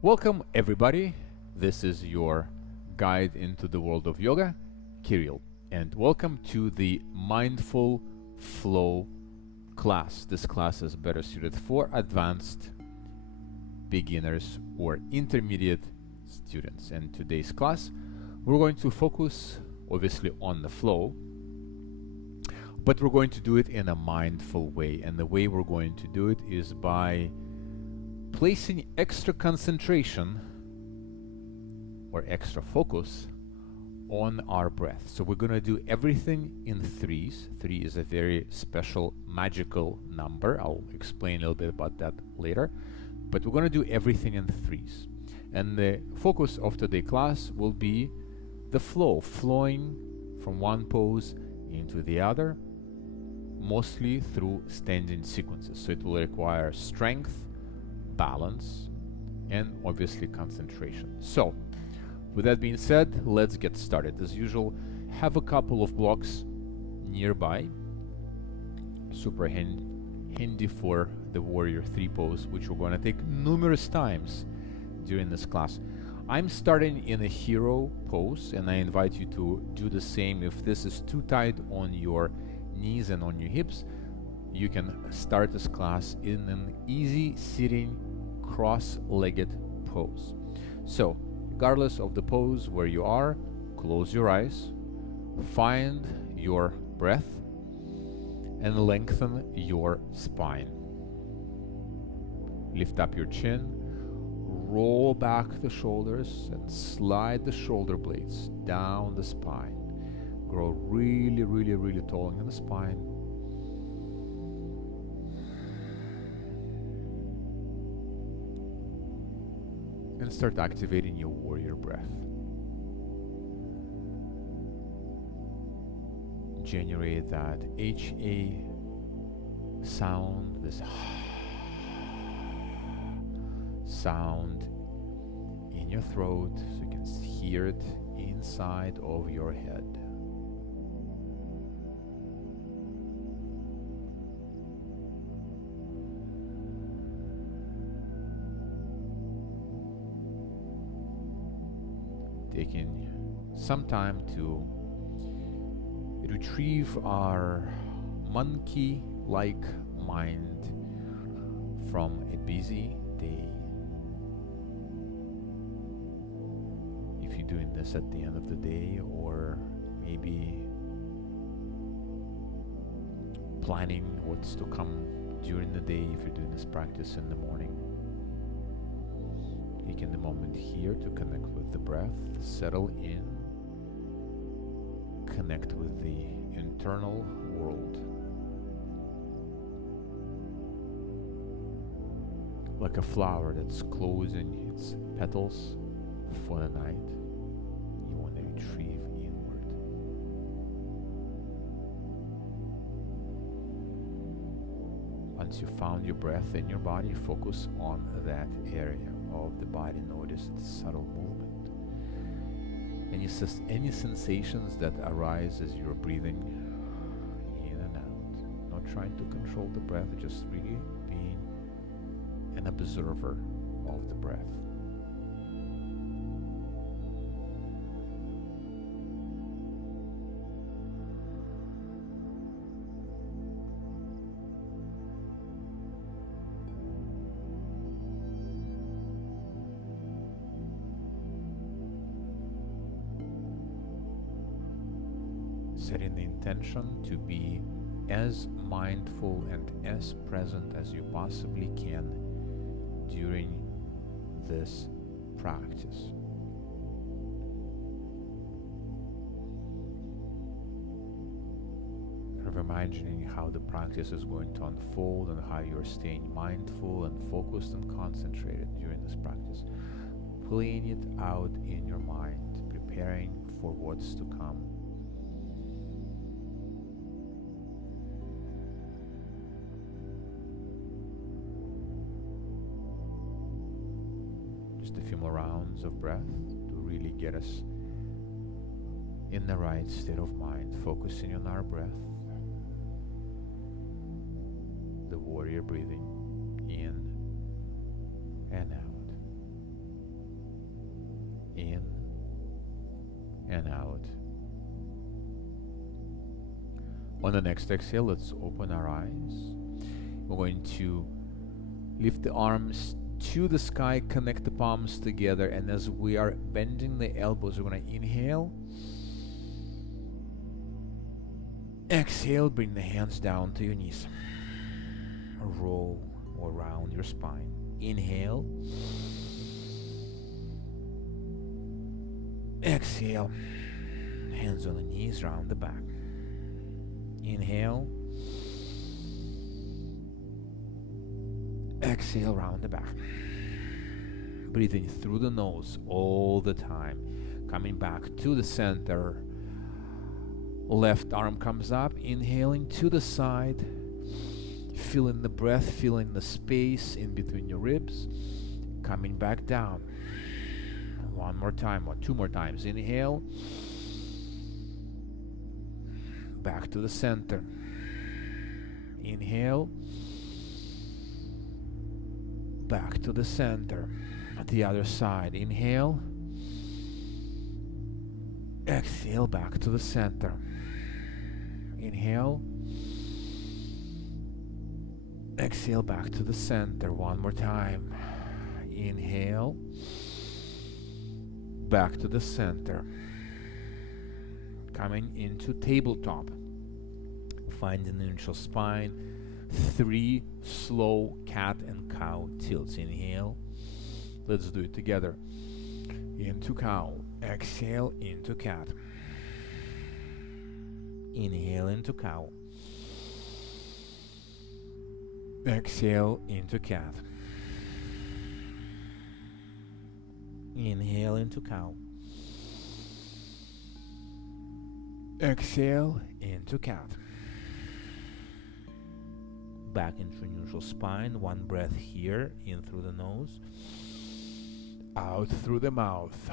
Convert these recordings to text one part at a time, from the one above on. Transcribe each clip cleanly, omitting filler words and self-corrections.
Welcome everybody. This is your guide into the world of yoga, Kirill, and welcome to the Mindful Flow class. This class is better suited for advanced beginners or intermediate students. And today's class, we're going to focus obviously on the flow, but we're going to do it in a mindful way. And the way we're going to do it is by placing extra concentration or extra focus on our breath. So we're going to do everything in threes. 3 is a very special magical number. I'll explain a little bit about that later. But we're going to do everything in threes. And the focus of today's class will be the flow, flowing from one pose into the other, mostly through standing sequences. So it will require strength, balance, and obviously concentration. So with that being said, let's get started. As usual, have a couple of blocks nearby, super handy for the warrior 3 pose, which we're going to take numerous times during this class. I'm starting in a hero pose, and I invite you to do the same. If this is too tight on your knees and on your hips, you can start this class in an easy sitting cross-legged pose. So regardless of the pose where you are, close your eyes, find your breath, and lengthen your spine. Lift up your chin, roll back the shoulders, and slide the shoulder blades down the spine. Grow really, really, really tall in the spine. And start activating your warrior breath. Generate that HA sound, this sound in your throat so you can hear it inside of your head. Taking some time to retrieve our monkey-like mind from a busy day. If you're doing this at the end of the day, or maybe planning what's to come during the day, if you're doing this practice in the morning, taking the moment here to connect with the breath, settle in, connect with the internal world. Like a flower that's closing its petals for the night, you want to retrieve inward. Once you found your breath in your body, focus on that area of the body. Notice its subtle movement. Any sensations that arise as you're breathing in and out. Not trying to control the breath, just really being an observer of the breath. Setting the intention to be as mindful and as present as you possibly can during this practice. Of imagining how the practice is going to unfold and how you're staying mindful and focused and concentrated during this practice. Playing it out in your mind, preparing for what's to come. A few more rounds of breath to really get us in the right state of mind, focusing on our breath, the warrior breathing in and out. and out. On the next exhale, let's open our eyes. We're going to lift the arms to the sky, connect the palms together, and as we are bending the elbows, we're going to inhale. Exhale, bring the hands down to your knees. Roll around your spine. Inhale. Exhale. Hands on the knees, round the back. Inhale. Exhale, round the back. Breathing through the nose all the time. Coming back to the center. Left arm comes up. Inhaling to the side. Feeling the breath, feeling the space in between your ribs. Coming back down. One more time or two more times. Inhale. Back to the center. Inhale. Back to the center. The other side. Inhale. Exhale, back to the center. Inhale. Exhale, back to the center. One more time. Inhale. Back to the center. Coming into tabletop. Finding the neutral spine. 3 slow cat and cow tilts. Inhale. Let's do it together. Into cow. Exhale, into cat. Inhale, into cow. Exhale, into cat. Inhale, into cow. Exhale, into cat. Back into neutral spine. One breath here, in through the nose, out through the mouth.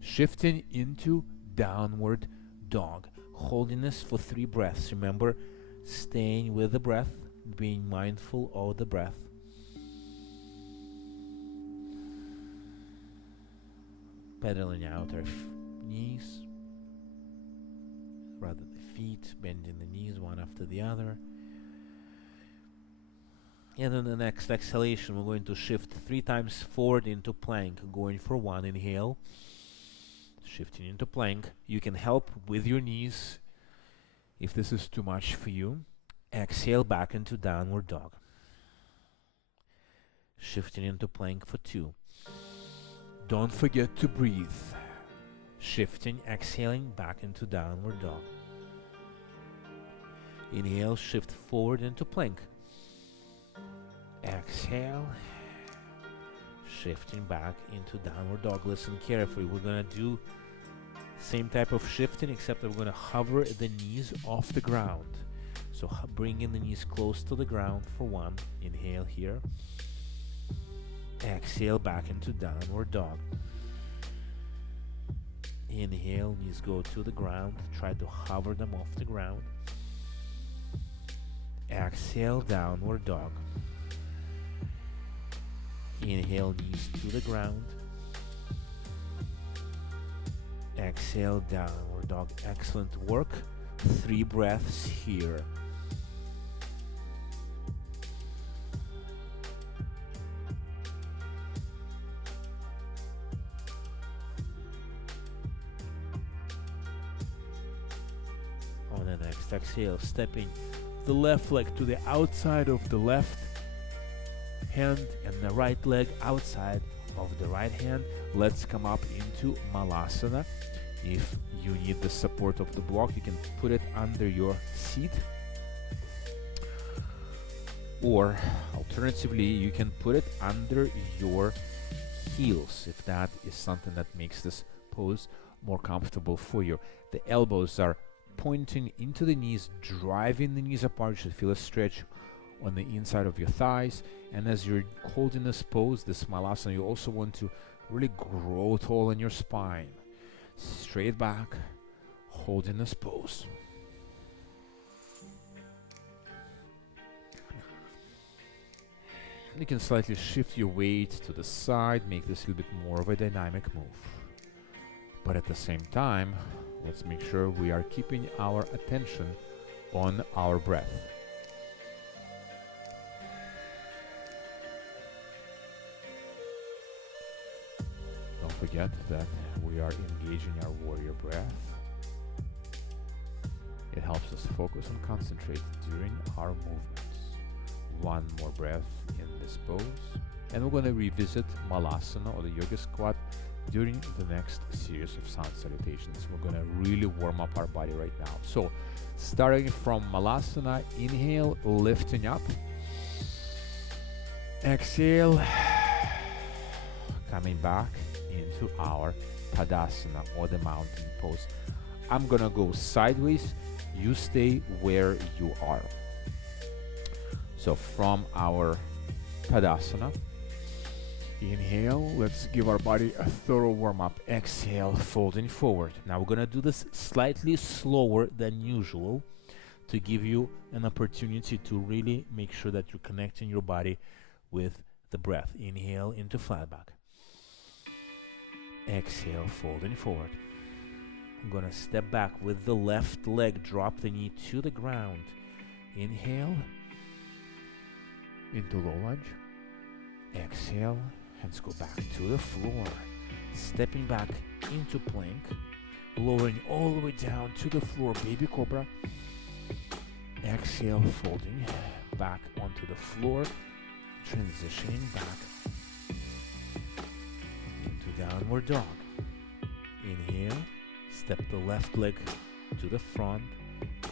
Shifting into downward dog. Holding this for 3 breaths. Remember, staying with the breath, being mindful of the breath. Pedaling out our knees, rather the feet, bending the knees one after the other. And on the next exhalation, we're going to shift 3 times forward into plank, going for 1 inhale. Shifting into plank. You can help with your knees if this is too much for you. Exhale, back into downward dog. Shifting into plank for 2. Don't forget to breathe. Shifting, exhaling, back into downward dog. Inhale, shift forward into plank. Exhale. Shifting back into downward dog. Listen carefully. We're going to do same type of shifting, except that we're going to hover the knees off the ground. So bringing the knees close to the ground for 1. Inhale here. Exhale, back into downward dog. Inhale, knees go to the ground. Try to hover them off the ground. Exhale, downward dog. Inhale, knees to the ground. Exhale, downward dog. Excellent work. 3 breaths here. On the next exhale, stepping the left leg to the outside of the left hand and the right leg outside of the right hand. Let's come up into Malasana. If you need the support of the block, you can put it under your seat, or alternatively you can put it under your heels if that is something that makes this pose more comfortable for you. The elbows are pointing into the knees, driving the knees apart. You should feel a stretch on the inside of your thighs, and as you're holding this pose, this Malasana, you also want to really grow tall in your spine. Straight back, holding this pose. You can slightly shift your weight to the side, make this a little bit more of a dynamic move. But at the same time, let's make sure we are keeping our attention on our breath. Don't forget that we are engaging our warrior breath. It helps us focus and concentrate during our movements. One more breath in this pose, and we're going to revisit Malasana or the yoga squat during the next series of sun salutations. We're going to really warm up our body right now. So, starting from Malasana, inhale, lifting up. Exhale, coming back into our Tadasana or the mountain pose. I'm gonna go sideways, you stay where you are. So from our Tadasana, inhale, let's give our body a thorough warm-up. Exhale, folding forward. Now we're gonna do this slightly slower than usual to give you an opportunity to really make sure that you're connecting your body with the breath. Inhale into flat back. Exhale, folding forward. I'm gonna step back with the left leg, drop the knee to the ground. Inhale into low lunge. Exhale, hands go back to the floor. Stepping back into plank, lowering all the way down to the floor, baby cobra. Exhale, folding back onto the floor, transitioning back into downward dog. Inhale, step the left leg to the front,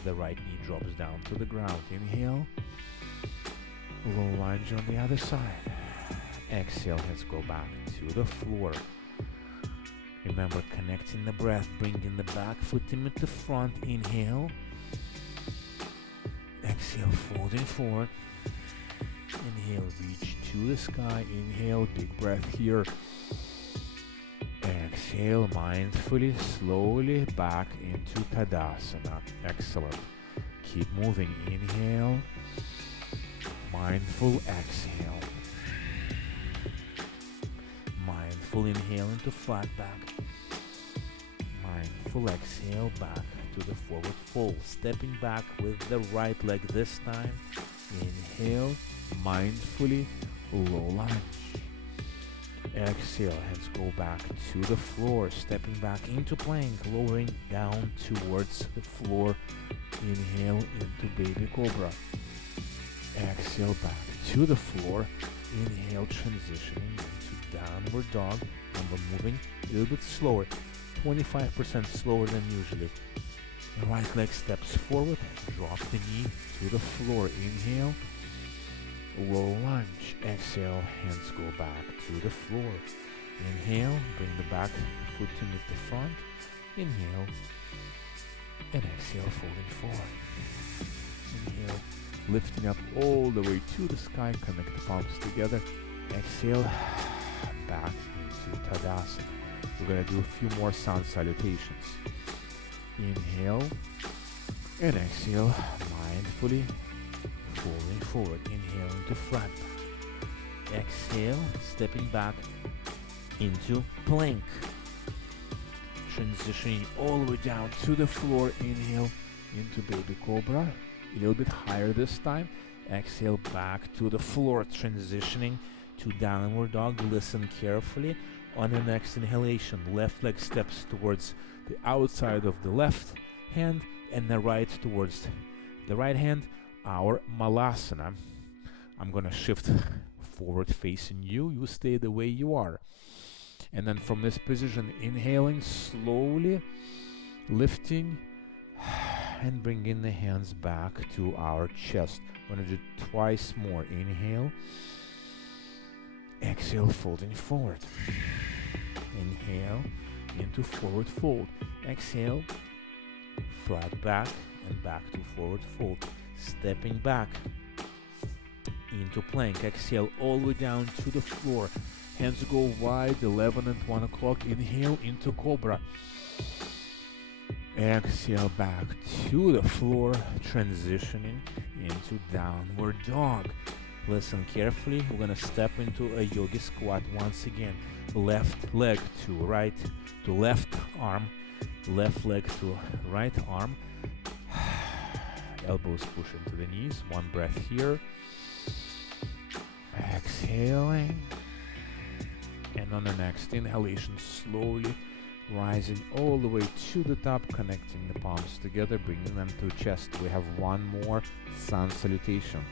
the right knee drops down to the ground. Inhale, low lunge on the other side. Exhale, hands go back to the floor. Remember, connecting the breath, bringing the back foot into the front. Inhale. Exhale, folding forward. Inhale, reach to the sky. Inhale, big breath here. Exhale, mindfully, slowly back into Tadasana. Excellent. Keep moving. Inhale. Mindful exhale. Mindful inhale into flat back. Mindful exhale back to the forward fold. Stepping back with the right leg this time. Inhale, mindfully, low lunge. Exhale, hands go back to the floor. Stepping back into plank, lowering down towards the floor. Inhale into baby cobra. Exhale back to the floor. Inhale, transitioning into downward dog. And we're moving a little bit slower, 25% slower than usually. The right leg steps forward, drop the knee to the floor. Inhale, low lunge. Exhale, hands go back to the floor. Inhale, bring the back foot to meet the front. Inhale, and exhale, folding forward. Inhale, lifting up all the way to the sky, connect the palms together. Exhale, back into Tadasana. We're going to do a few more sound salutations. Inhale and exhale, mindfully folding forward. Inhale into flat back. Exhale, stepping back into plank. Transitioning all the way down to the floor. Inhale into baby cobra. A little bit higher this time. Exhale back to the floor, transitioning to downward dog. Listen carefully. On the next inhalation, left leg steps towards the outside of the left hand and the right towards the right hand, our Malasana. I'm going to shift forward facing you. You stay the way you are. And then from this position, inhaling slowly, lifting and bringing the hands back to our chest. I'm going to do twice more. Inhale. Exhale, folding forward. Inhale into forward fold. Exhale, flat back and back to forward fold. Stepping back into plank. Exhale all the way down to the floor. Hands go wide, 11 and 1 o'clock. Inhale into cobra. Exhale back to the floor, transitioning into downward dog. Listen carefully. We're gonna step into a yogi squat once again. Left leg to right to left arm, left leg to right arm. Elbows push into the knees. One breath here. Exhaling. And on the next inhalation, slowly rising all the way to the top, connecting the palms together, bringing them to chest. We have one more sun salutation.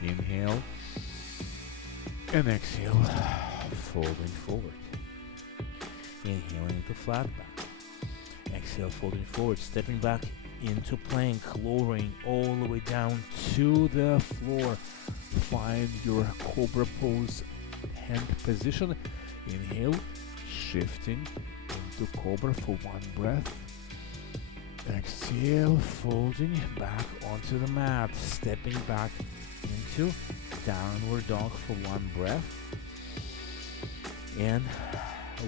Inhale and exhale, folding forward. Inhaling into flat back. Exhale, folding forward, stepping back into plank, lowering all the way down to the floor. Find your cobra pose hand position. Inhale, shifting into cobra for one breath. Exhale, folding back onto the mat, stepping back into downward dog for one breath. And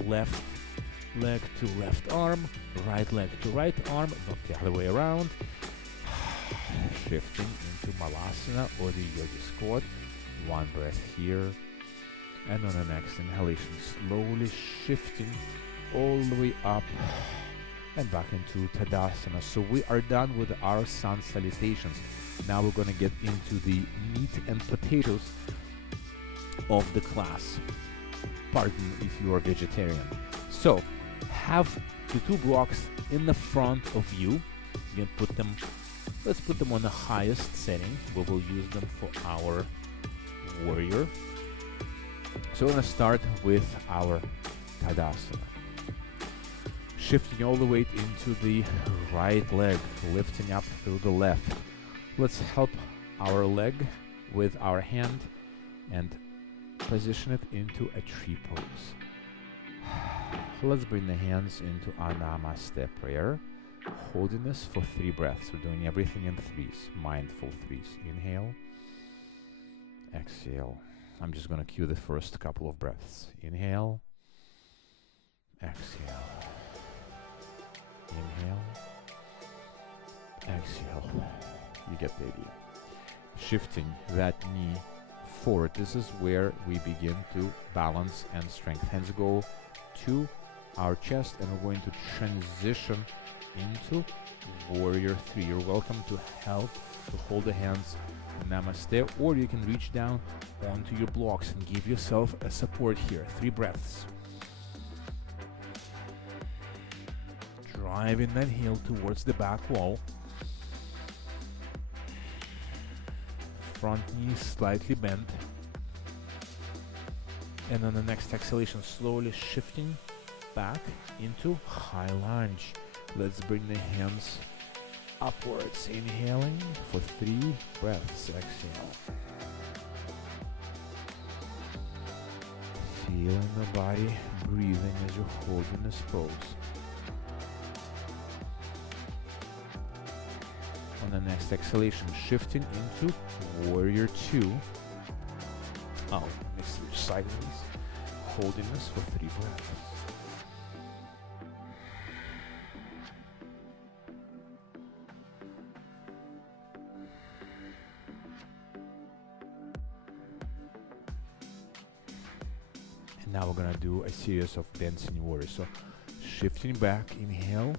left leg to left arm, right leg to right arm, not the other way around. Shifting into Malasana or the yogi squat. One breath here. And on the next inhalation, slowly shifting all the way up and back into Tadasana. So we are done with our sun salutations. Now we're going to get into the meat and potatoes of the class. Pardon if you are vegetarian. So have the two blocks in the front of you. You can put them, let's put them on the highest setting. We will use them for our warrior. So we're going to start with our Tadasana. Shifting all the weight into the right leg, lifting up through the left. Let's help our leg with our hand and position it into a tree pose. Let's bring the hands into our Namaste prayer, holding this for 3 breaths. We're doing everything in threes, mindful threes. Inhale, exhale. I'm just going to cue the first couple of breaths. Inhale, exhale. Inhale, exhale. You get the idea. Shifting that knee forward. This is where we begin to balance and strength. Hands go to our chest and we're going to transition into Warrior 3. You're welcome to help to hold the hands Namaste, or you can reach down onto your blocks and give yourself a support here. 3 breaths. Driving that heel towards the back wall. Front knee slightly bent. And on the next exhalation, slowly shifting back into high lunge. Let's bring the hands upwards. Inhaling for 3 breaths. Exhale. Feeling the body breathing as you're holding this pose. On the next exhalation, shifting into Warrior 2. Oh, let me switch sideways. Holding this for 3 breaths. And now we're gonna do a series of dancing warriors. So shifting back, inhale.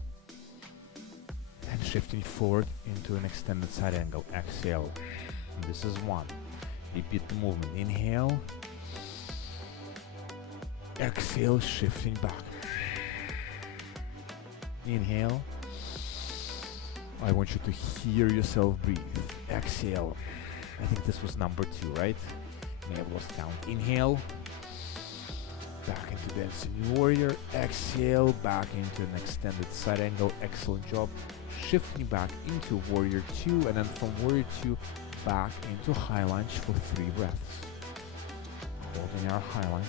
And shifting forward into an extended side angle. Exhale. And this is 1. Repeat the movement. Inhale. Exhale, shifting back. Inhale. I want you to hear yourself breathe. Exhale. I think this was number 2, right? May have lost count. Inhale. Back into dancing warrior. Exhale. Back into an extended side angle. Excellent job. Shifting back into Warrior 2, and then from Warrior 2 back into High Lunge for 3 breaths. Holding our High Lunge.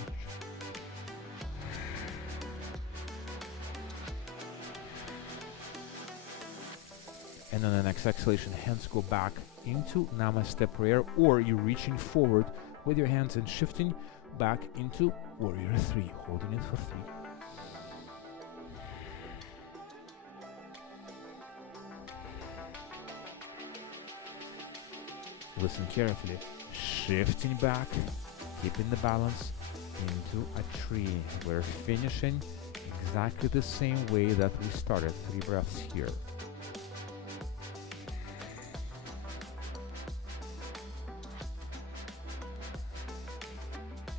And on the next exhalation, hands go back into Namaste prayer, or you're reaching forward with your hands and shifting back into Warrior 3, holding it for 3. Listen carefully. shifting back, keeping the balance into a tree. We're finishing exactly the same way that we started. 3 breaths here.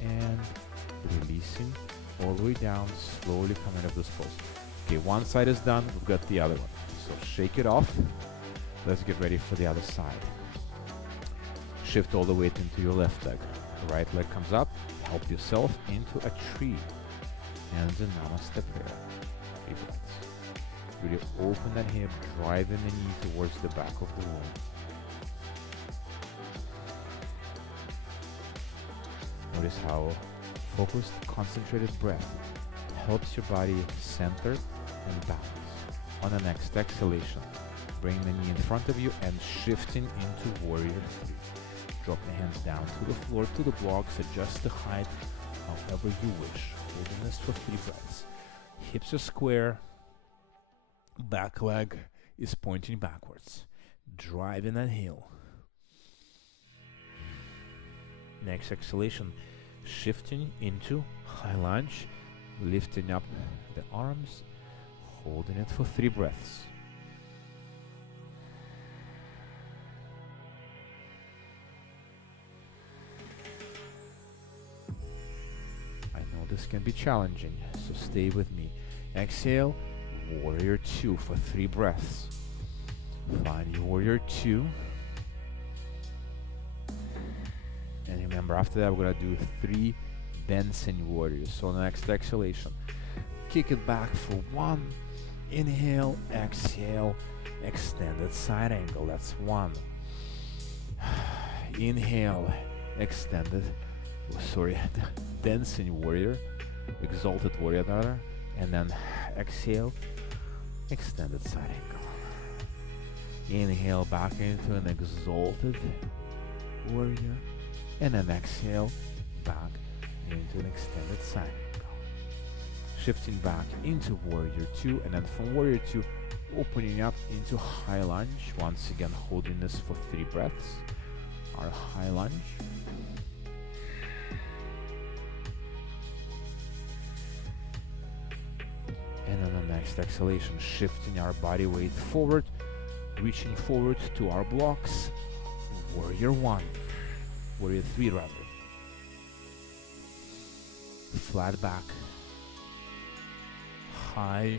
And releasing all the way down, slowly coming up this pose. Okay, one side is done, we've got the other one. So shake it off. Let's get ready for the other side. Shift all the weight into your left leg. Right leg comes up, help yourself into a tree. Hands in Namaste prayer. 3 breaths. Really open that hip, driving the knee towards the back of the womb. Notice how focused, concentrated breath helps your body center and balance. On the next exhalation, bring the knee in front of you and shifting into Warrior 3. Drop the hands down to the floor, to the blocks, adjust the height however you wish. Holding this for 3 breaths. Hips are square, back leg is pointing backwards. Driving that heel. Next exhalation, shifting into high lunge, lifting up the arms, holding it for 3 breaths. I know this can be challenging, so stay with me. Exhale, Warrior 2 for 3 breaths. Find your Warrior 2. And remember, after that, we're going to do 3 dancing warriors. So next exhalation, kick it back for 1. Inhale, exhale, extended side angle. That's 1. Inhale, extended, dancing warrior, exalted warrior rather. And then exhale, extended side angle. Inhale back into an exalted warrior. And then exhale back into an extended side angle. Shifting back into Warrior 2, and then from Warrior 2, opening up into High Lunge. Once again, holding this for 3 breaths. Our High Lunge. And then the next exhalation, shifting our body weight forward, reaching forward to our blocks. Warrior 1. Warrior 3 rather. Flat back. High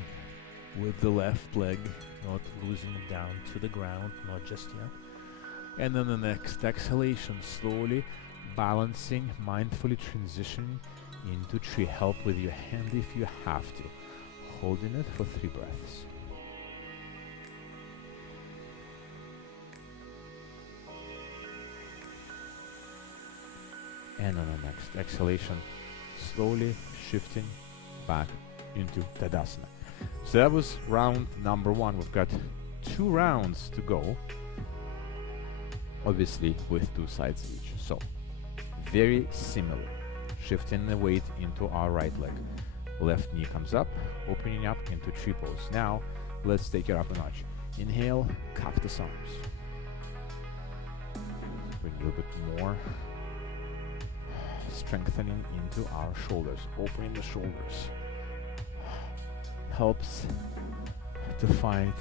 with the left leg, not losing it down to the ground, not just yet. And then the next exhalation, slowly balancing, mindfully transitioning into tree. Help with your hand if you have to. Holding it for 3 breaths. And on the next exhalation, slowly shifting back into Tadasana. So that was round number 1. We've got 2 rounds to go, obviously with 2 sides each. So very similar. Shifting the weight into our right leg. Left knee comes up, opening up into tree pose. Now let's take it up a notch. Inhale, cactus arms. Bring a little bit more. Strengthening into our shoulders, opening the shoulders. Helps to find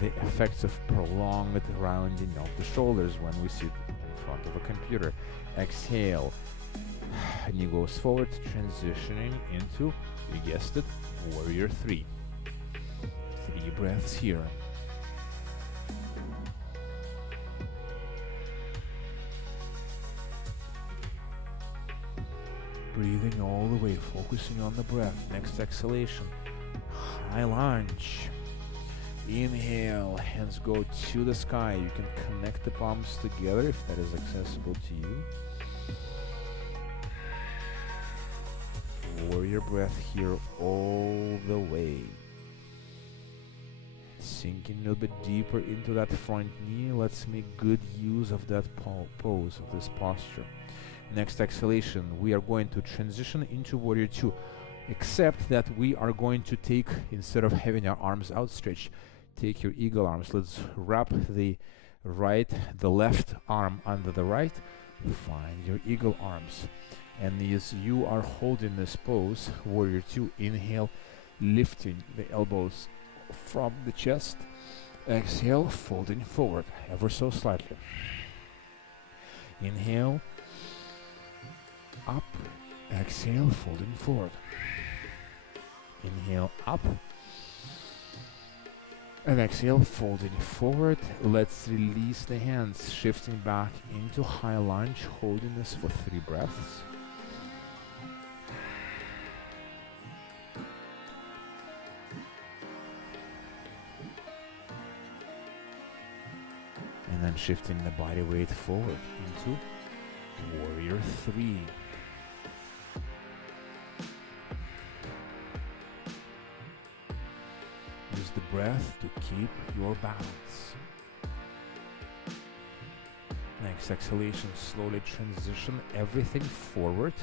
the effects of prolonged rounding of the shoulders when we sit in front of a computer. Exhale, knee goes forward, transitioning into, you guessed it, Warrior 3. 3 breaths here. Breathing all the way, focusing on the breath. Next exhalation, high lunge. Inhale, hands go to the sky. You can connect the palms together if that is accessible to you. Warrior breath here all the way. Sinking a little bit deeper into that front knee. Let's make good use of that pose, of this posture. Next exhalation, we are going to transition into Warrior 2, except that we are going to take, instead of having our arms outstretched, take your eagle arms. Let's wrap the left arm under the right, Find your eagle arms. And as you are holding this pose, warrior 2, inhale, lifting the elbows from the chest. Exhale, folding forward, ever so slightly. Inhale, up. Exhale, folding forward. Inhale, up. And exhale, folding forward. Let's release the hands, shifting back into high lunge, holding this for 3 breaths. And then shifting the body weight forward into warrior 3. Use the breath to keep your balance. Next exhalation, slowly transition everything forward.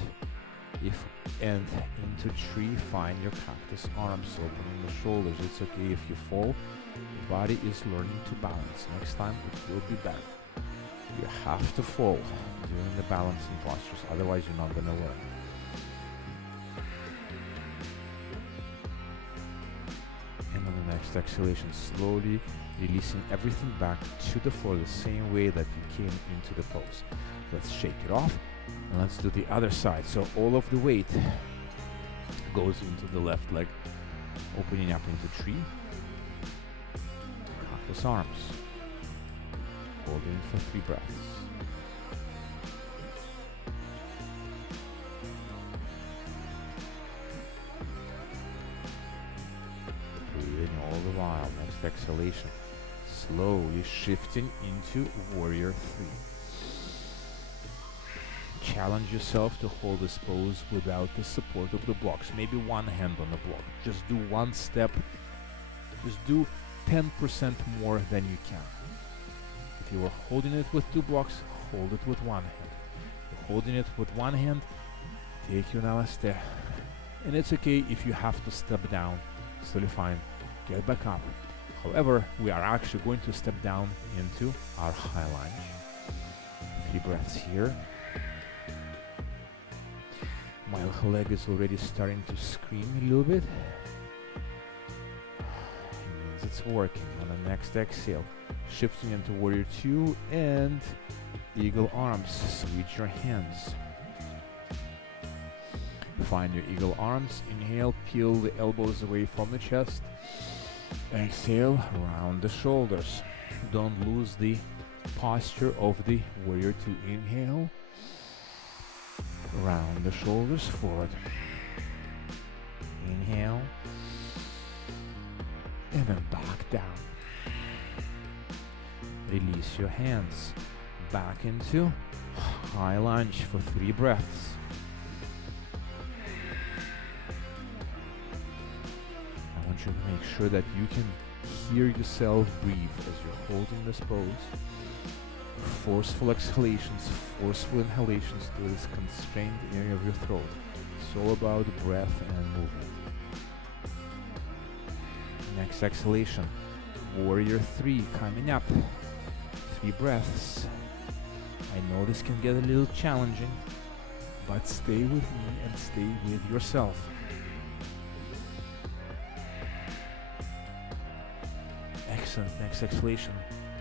And into tree, find your cactus arms, opening the shoulders. It's okay if you fall. Your body is learning to balance. Next time it will be better. You have to fall during the balancing postures, otherwise you're not going to learn. And on the next exhalation, slowly releasing everything back to the floor the same way that you came into the pose. Let's shake it off and let's do the other side. So all of the weight goes into the left leg, opening up into tree. Cactus arms. Holding for 3 breaths. Breathing all the while. Next exhalation. Slowly shifting into warrior 3. Challenge yourself to hold this pose without the support of the blocks. Maybe one hand on the block. Just do one step. Just do 10% more than you can. If you are holding it with 2 blocks, hold it with 1 hand. If you're holding it with 1 hand, take your namaste. And it's okay if you have to step down. It's totally fine. Get back up. However, we are actually going to step down into our high lunge. 3 breaths here. My leg is already starting to scream a little bit. It means it's working. On the next exhale, shifting into warrior 2 and eagle arms. Switch your hands. Find your eagle arms. Inhale, peel the elbows away from the chest. Exhale, round the shoulders. Don't lose the posture of the warrior 2. Inhale. Round the shoulders forward. Inhale. And then back down. Release your hands. Back into high lunge for 3 breaths. I want you to make sure that you can hear yourself breathe as you're holding this pose. Forceful exhalations, forceful inhalations through this constrained area of your throat. It's all about breath and movement. Next exhalation, warrior 3 coming up. 3 breaths. I know this can get a little challenging, but stay with me and stay with yourself. Excellent. Next exhalation,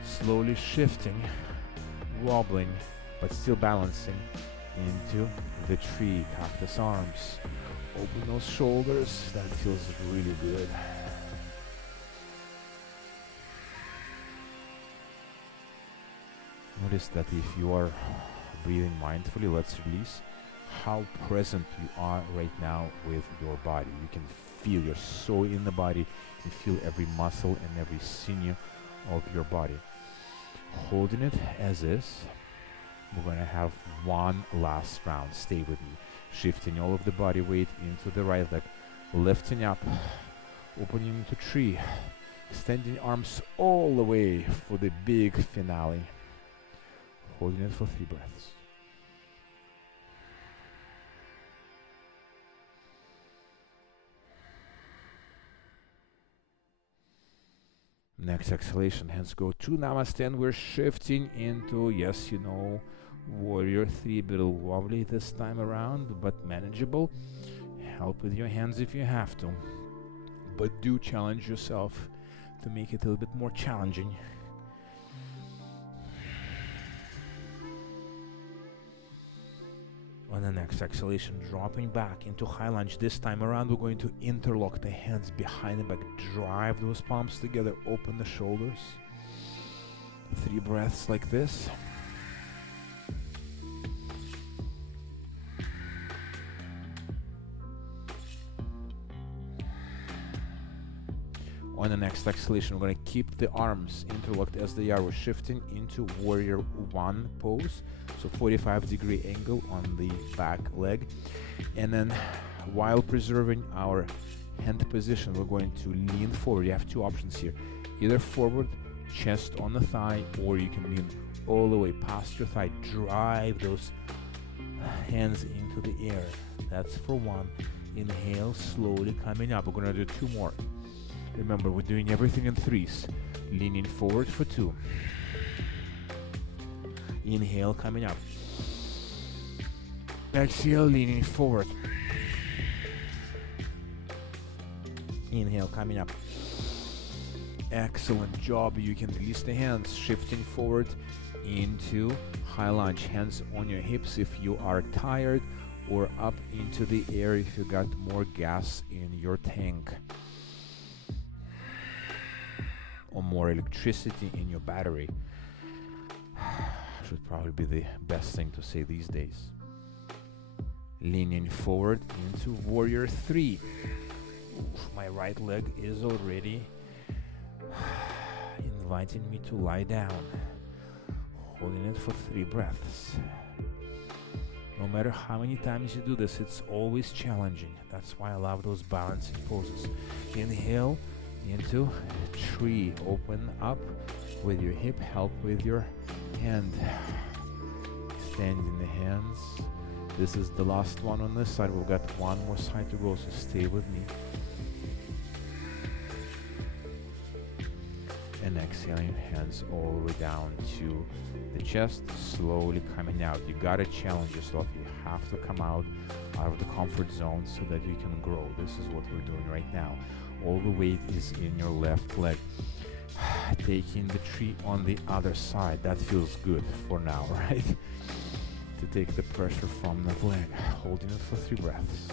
slowly shifting, wobbling, but still balancing into the tree. Cactus arms. Open those shoulders. That feels really good. Notice that if you are breathing mindfully, let's release how present you are right now with your body. You can feel you're so in the body. You feel every muscle and every sinew of your body. Holding it as is. We're going to have one last round. Stay with me. Shifting all of the body weight into the right leg. Lifting up. Opening into tree. Extending arms all the way for the big finale. Holding it for 3 breaths. Next exhalation, hands go to Namaste, and we're shifting into, yes, you know, Warrior 3, a bit wobbly this time around, but manageable. Help with your hands if you have to, but do challenge yourself to make it a little bit more challenging. On the next exhalation, dropping back into high lunge. This time around, we're going to interlock the hands behind the back. Drive those palms together. Open the shoulders. 3 breaths like this. On the next exhalation, we're going to keep the arms interlocked as they are. We're shifting into Warrior 1 pose. So 45-degree angle on the back leg. And then while preserving our hand position, we're going to lean forward. You have 2 options here. Either forward, chest on the thigh, or you can lean all the way past your thigh. Drive those hands into the air. That's for 1. Inhale, slowly coming up. We're going to do 2 more. Remember, we're doing everything in 3s. Leaning forward for 2. Inhale, coming up. Exhale, leaning forward. Inhale, coming up. Excellent job. You can release the hands, shifting forward into high lunge. Hands on your hips if you are tired, or up into the air if you got more gas in your tank, or more electricity in your battery. Should probably be the best thing to say these days. Leaning forward into Warrior 3. Oof, my right leg is already inviting me to lie down. Holding it for 3 breaths. No matter how many times you do this, it's always challenging. That's why I love those balancing poses. Inhale into tree. Open up with your hip, help with your hand. Extending the hands. This is the last one on this side. We've got 1 more side to go, so stay with me. And exhaling, hands all the way down to the chest, slowly coming out. You gotta challenge yourself. You have to come out of the comfort zone so that you can grow. This is what we're doing right now. All the weight is in your left leg. Taking the tree on the other side. That feels good for now, right? To take the pressure from that leg. Holding it for 3 breaths.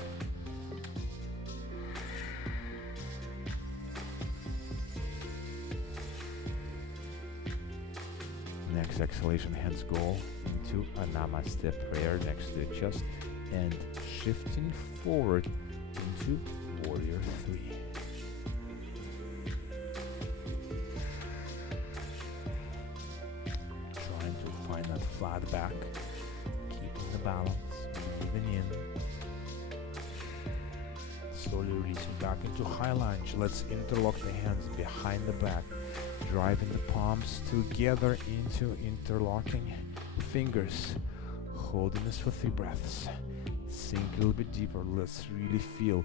Next exhalation, hands go into a Namaste prayer next to the chest and shifting forward into Warrior 3. Trying to find that flat back, keeping the balance, breathing in. Slowly releasing back into high lunge. Let's interlock the hands behind the back. Driving the palms together into interlocking fingers. Holding this for 3 breaths. Sink a little bit deeper. Let's really feel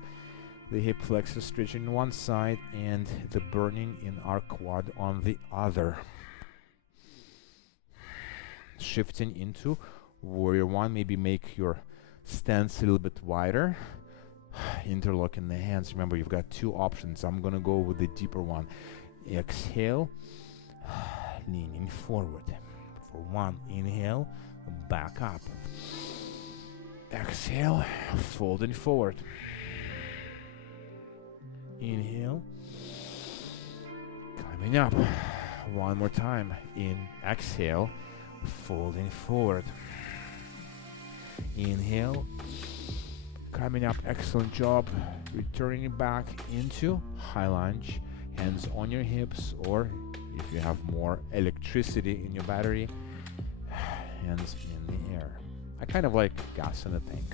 the hip flexor stretching one side and the burning in our quad on the other. Shifting into Warrior 1. Maybe make your stance a little bit wider. Interlocking the hands. Remember, you've got 2 options. I'm going to go with the deeper one. Exhale, leaning forward for 1. Inhale, back up. Exhale, folding forward. Inhale, coming up. 1 more time. Exhale, folding forward. Inhale, coming up. Excellent job. Returning back into high lunge. Hands on your hips, or if you have more electricity in your battery, hands in the air. I kind of like gas in the tank.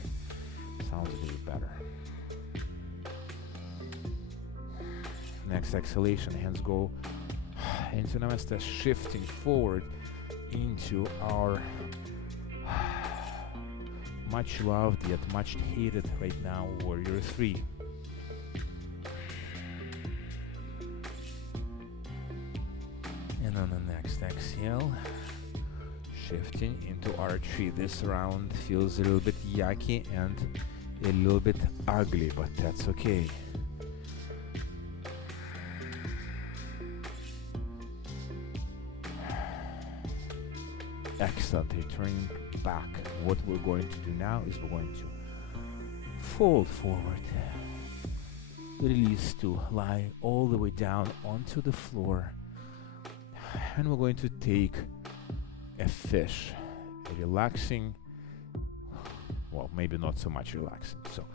Sounds a little better. Next exhalation, hands go into Namaste, shifting forward into our much loved yet much hated right now Warrior 3. And on the next exhale, shifting into archery. This round feels a little bit yucky and a little bit ugly, but that's okay. Excellent. Returning back. What we're going to do now is we're going to fold forward. Release to lie all the way down onto the floor. And we're going to take a fish. A relaxing, well, maybe not so much relaxing. So,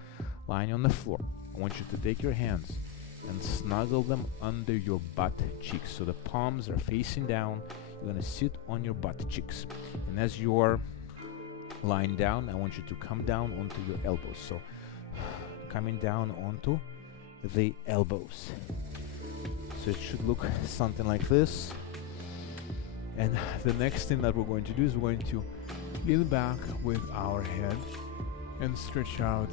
lying on the floor, I want you to take your hands and snuggle them under your butt cheeks. So the palms are facing down. You're going to sit on your butt cheeks. And as you're lying down, I want you to come down onto your elbows. So, coming down onto the elbows. So it should look something like this. And the next thing that we're going to do is we're going to lean back with our head and stretch out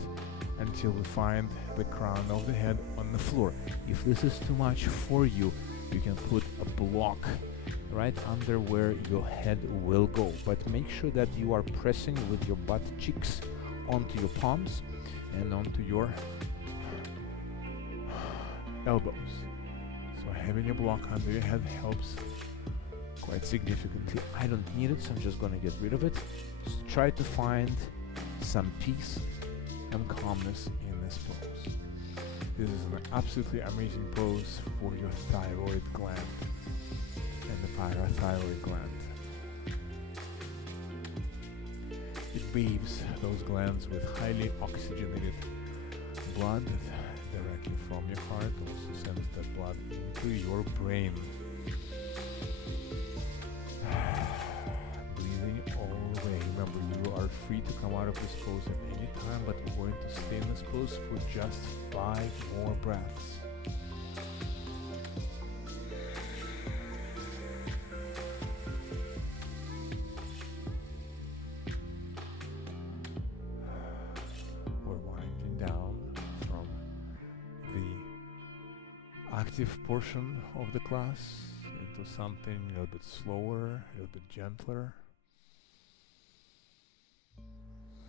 until we find the crown of the head on the floor. If this is too much for you, you can put a block right under where your head will go. But make sure that you are pressing with your butt cheeks onto your palms and onto your elbows. So having a block under your head helps quite significantly. I don't need it, so I'm just going to get rid of it. Just try to find some peace and calmness in this pose. This is an absolutely amazing pose for your thyroid gland and the parathyroid gland. It bathes those glands with highly oxygenated blood directly from your heart. Also sends that blood into your brain. Breathing all the way. Remember, you are free to come out of this pose at any time, but we're going to stay in this pose for just 5 more breaths. We're winding down from the active portion of the class into something a little bit slower, a little bit gentler.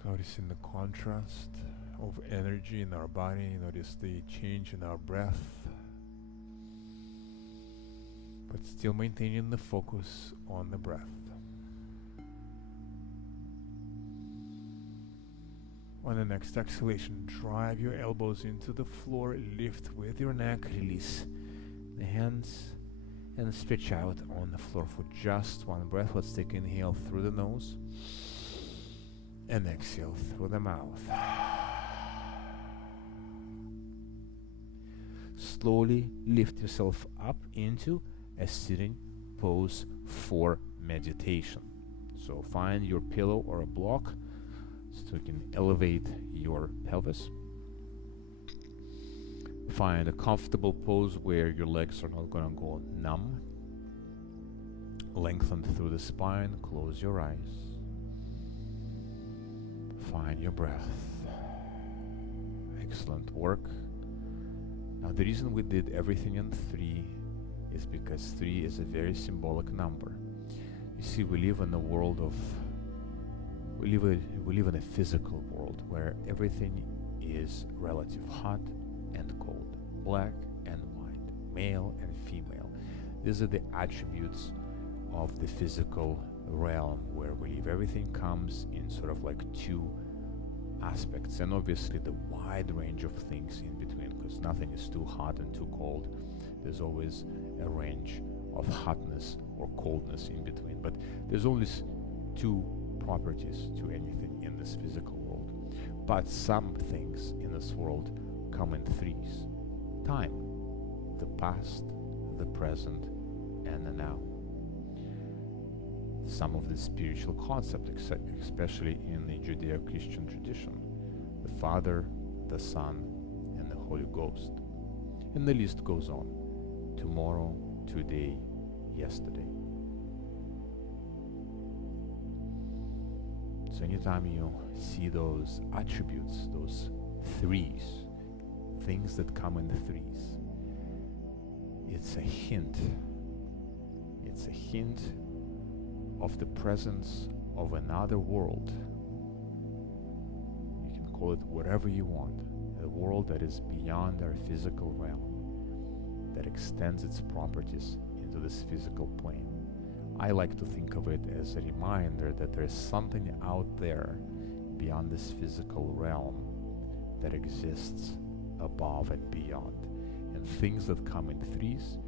Noticing the contrast of energy in our body, notice the change in our breath, but still maintaining the focus on the breath. On the next exhalation, drive your elbows into the floor, lift with your neck, release the hands, and stretch out on the floor for just one breath. Let's take an inhale through the nose and exhale through the mouth. Slowly lift yourself up into a sitting pose for meditation. So find your pillow or a block so you can elevate your pelvis. Find a comfortable pose where your legs are not going to go numb. Lengthen through the spine, close your eyes. Find your breath. Excellent work. Now the reason we did everything in 3 is because 3 is a very symbolic number. You see, we live in a world of we live in a physical world where everything is relative, hot and cold, black and white, male and female. These are the attributes of the physical realm where we live. Everything comes in sort of like 2 aspects, and obviously the wide range of things in between, because nothing is too hot and too cold. There's always a range of hotness or coldness in between, but there's always 2 properties to anything in this physical world. But some things in this world come in 3s: time, the past, the present, and the now. Some of the spiritual concepts, especially in the Judeo-Christian tradition: the Father, the Son, and the Holy Ghost. And the list goes on: tomorrow, today, yesterday. So anytime you see those attributes, those 3s, things that come in the 3s, it's a hint. It's a hint of the presence of another world. You can call it whatever you want, a world that is beyond our physical realm, that extends its properties into this physical plane. I like to think of it as a reminder that there is something out there beyond this physical realm that exists above and beyond. And things that come in threes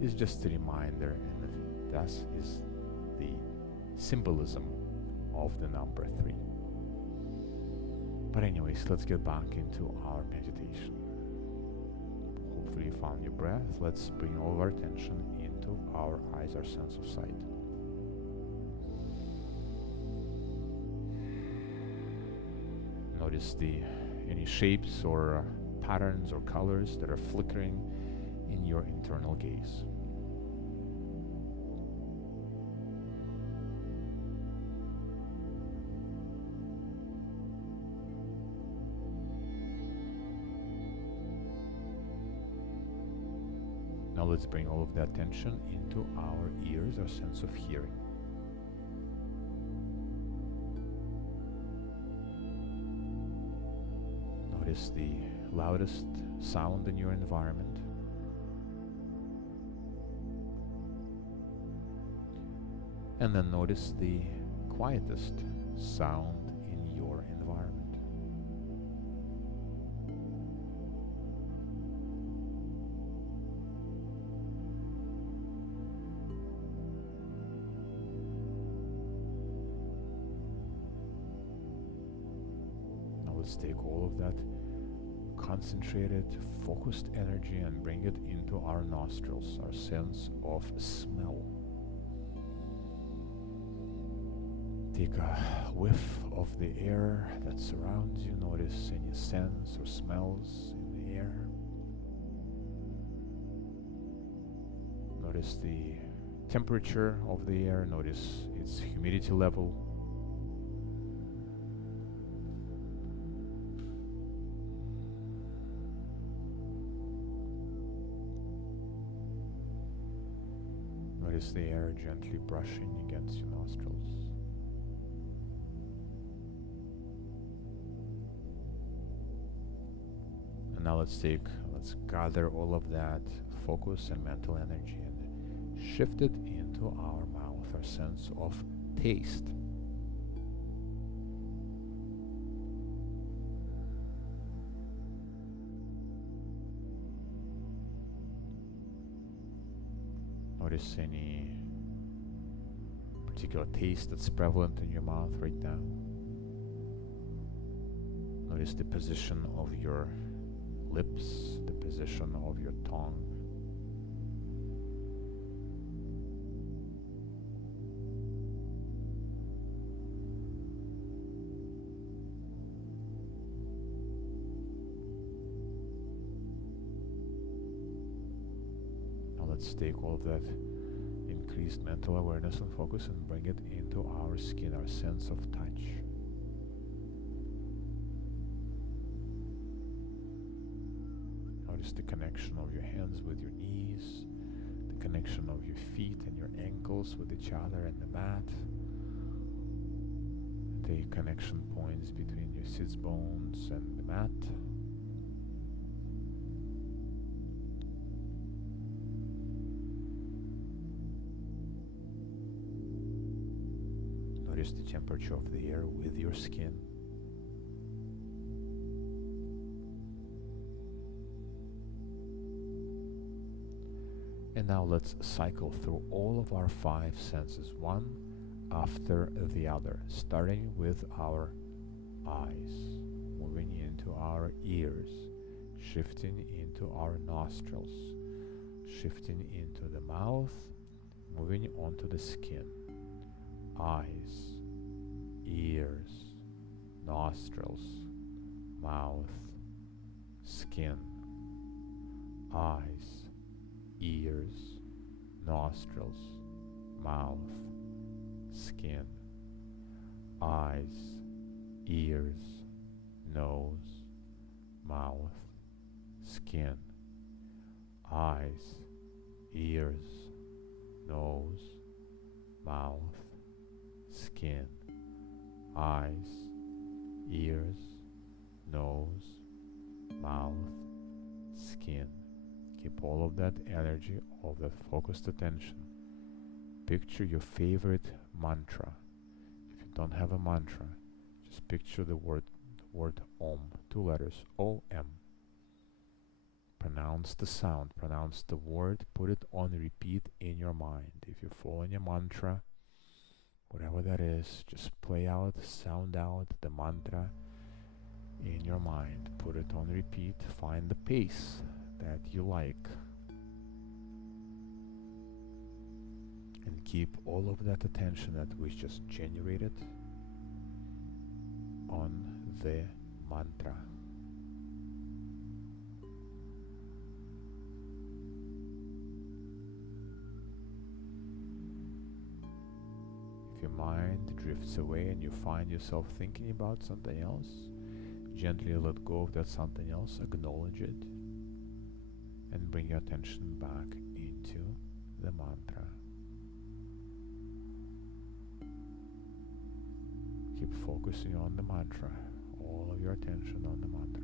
is just a reminder, and thus is the symbolism of the number 3. But anyways, let's get back into our meditation. Hopefully you found your breath. Let's bring all of our attention into our eyes, our sense of sight. Notice any shapes or patterns or colors that are flickering in your internal gaze. Now let's bring all of that attention into our ears, our sense of hearing. Notice the loudest sound in your environment. And then notice the quietest sound in your environment. Now let's take all of that concentrated, focused energy and bring it into our nostrils, our sense of smell. Take a whiff of the air that surrounds you. Notice any scents or smells in the air. Notice the temperature of the air. Notice its humidity level. Notice the air gently brushing against your nostrils. And now let's gather all of that focus and mental energy and shift it into our mouth, our sense of taste. Notice any particular taste that's prevalent in your mouth right now. Notice the position of your lips, the position of your tongue. Now let's take all of that increased mental awareness and focus and bring it into our skin, our sense of touch. Notice the connection of your hands with your knees, the connection of your feet and your ankles with each other and the mat, the connection points between your sits bones and the mat. Notice the temperature of the air with your skin. And now let's cycle through all of our 5 senses, one after the other, starting with our eyes, moving into our ears, shifting into our nostrils, shifting into the mouth, moving onto the skin. Eyes, ears, nostrils, mouth, skin. Eyes, ears, nostrils, mouth, skin. Eyes, ears, nose, mouth, skin. Eyes, ears, nose, mouth, skin, eyes, ears, nose, mouth, skin. Keep all of that energy, all of that focused attention. Picture your favorite mantra. If you don't have a mantra, just picture the word Om, 2 letters, O-M. Pronounce the sound, pronounce the word, put it on repeat in your mind. If you're following a mantra, whatever that is, just play out, sound out the mantra in your mind. Put it on repeat, find the pace that you like. And keep all of that attention that we just generated on the mantra. If your mind drifts away and you find yourself thinking about something else, gently let go of that something else, acknowledge it, and bring your attention back into the mantra. Keep focusing on the mantra, all of your attention on the mantra.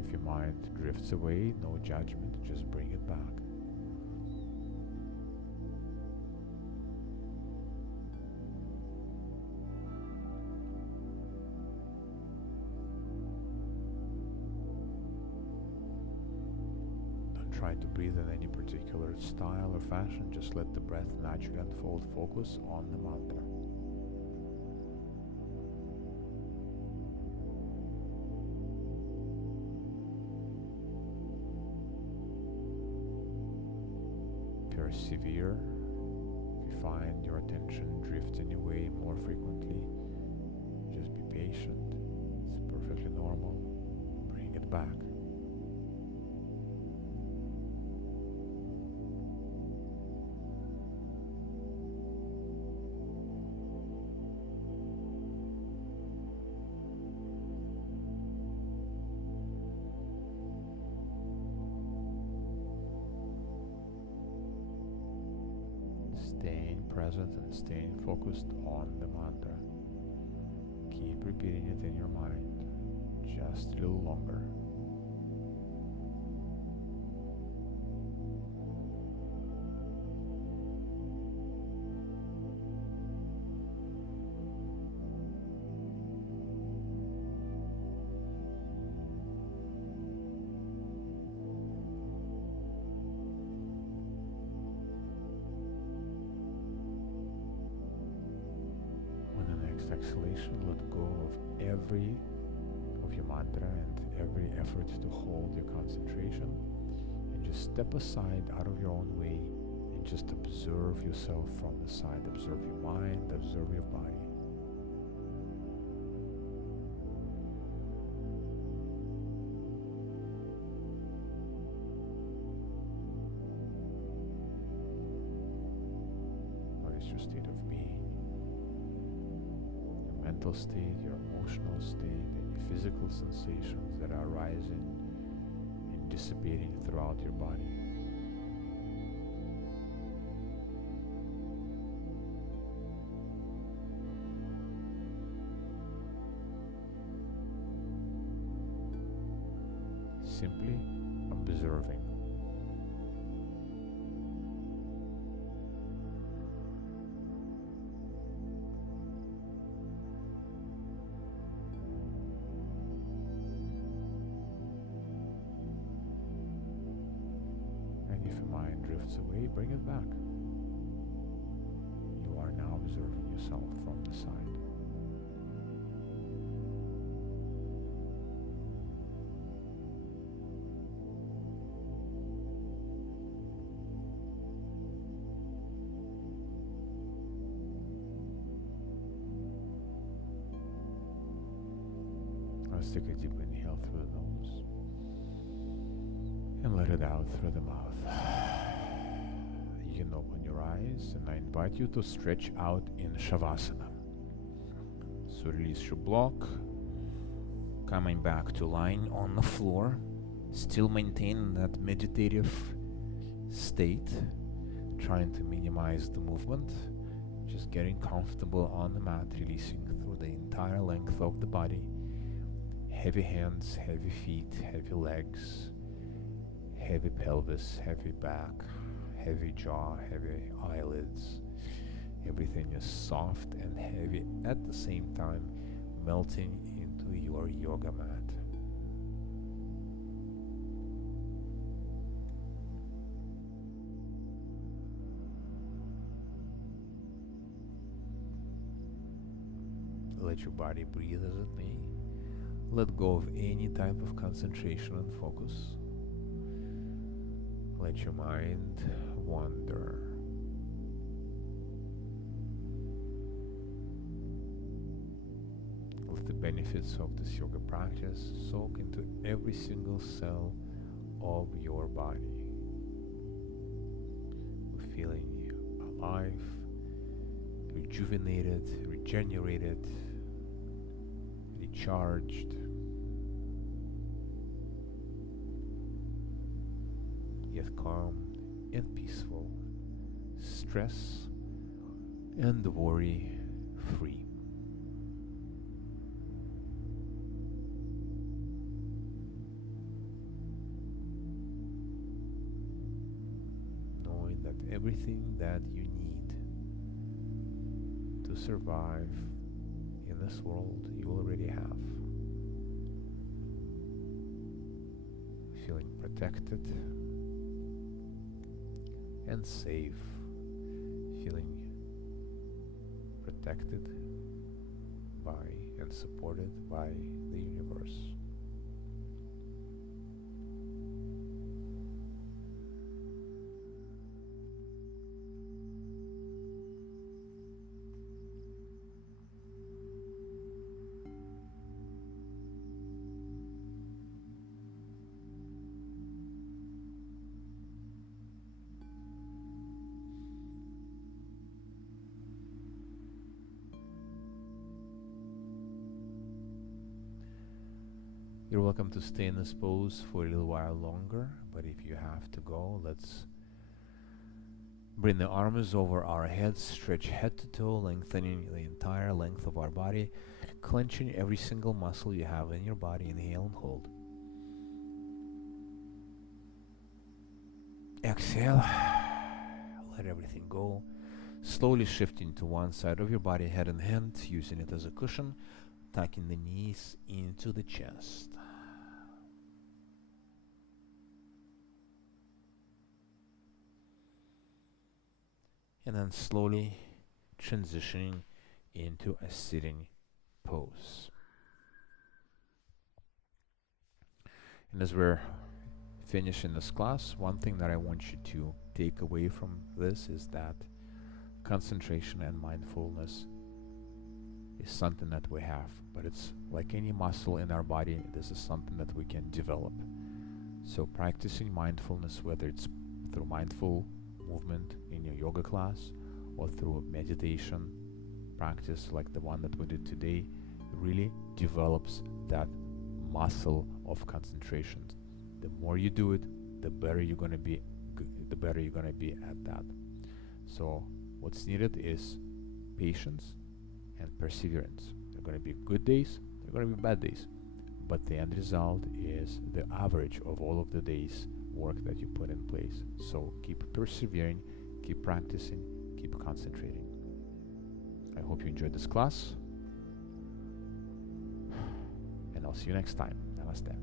If your mind drifts away, no judgment, just bring it back. Don't try to breathe in any particular style or fashion, just let the breath naturally unfold. Focus on the mantra. Persevere. If you find your attention drifting away more frequently, just be patient. It's perfectly normal. Bring it back. Staying present and staying focused on the mantra. Keep repeating it in your mind, just a little longer. Exhalation, let go of every of your mantra and every effort to hold your concentration, and just step aside out of your own way and just observe yourself from the side. Observe your mind, observe your body. Notice your state of being, mental state, your emotional state, any physical sensations that are arising and dissipating throughout your body. Simply observing. Away, bring it back. You are now observing yourself from the side. Let's take a deep inhale through the nose and let it out through the mouth. You can open your eyes, and I invite you to stretch out in Shavasana. So release your block, coming back to lying on the floor, still maintain that meditative state, trying to minimize the movement, just getting comfortable on the mat, releasing through the entire length of the body. Heavy hands, heavy feet, heavy legs, heavy pelvis, heavy back, heavy jaw, heavy eyelids. Everything is soft and heavy at the same time, melting into your yoga mat. Let your body breathe as it may. Let go of any type of concentration and focus. Let your mind wander. Let the benefits of this yoga practice soak into every single cell of your body. Feeling alive, rejuvenated, regenerated, recharged, yet calm and peaceful, stress and worry free. Knowing that everything that you need to survive in this world you already have. Feeling protected and safe, feeling protected by and supported by the universe. You're welcome to stay in this pose for a little while longer, but if you have to go, let's bring the arms over our heads, stretch head to toe, lengthening the entire length of our body, clenching every single muscle you have in your body. Inhale and hold. Exhale, let everything go, slowly shifting to one side of your body, head and hand, using it as a cushion, tucking the knees into the chest. And then slowly transitioning into a sitting pose. And as we're finishing this class, one thing that I want you to take away from this is that concentration and mindfulness is something that we have, but it's like any muscle in our body. This is something that we can develop. So practicing mindfulness, whether it's through mindful movement in your yoga class or through a meditation practice like the one that we did today, really develops that muscle of concentration. The more you do it, the better you're going to be at that. So what's needed is patience and perseverance. There are going to be good days, there are going to be bad days, but the end result is the average of all of the days work that you put in place. So keep persevering, keep practicing, keep concentrating. I hope you enjoyed this class, and I'll see you next time. Namaste.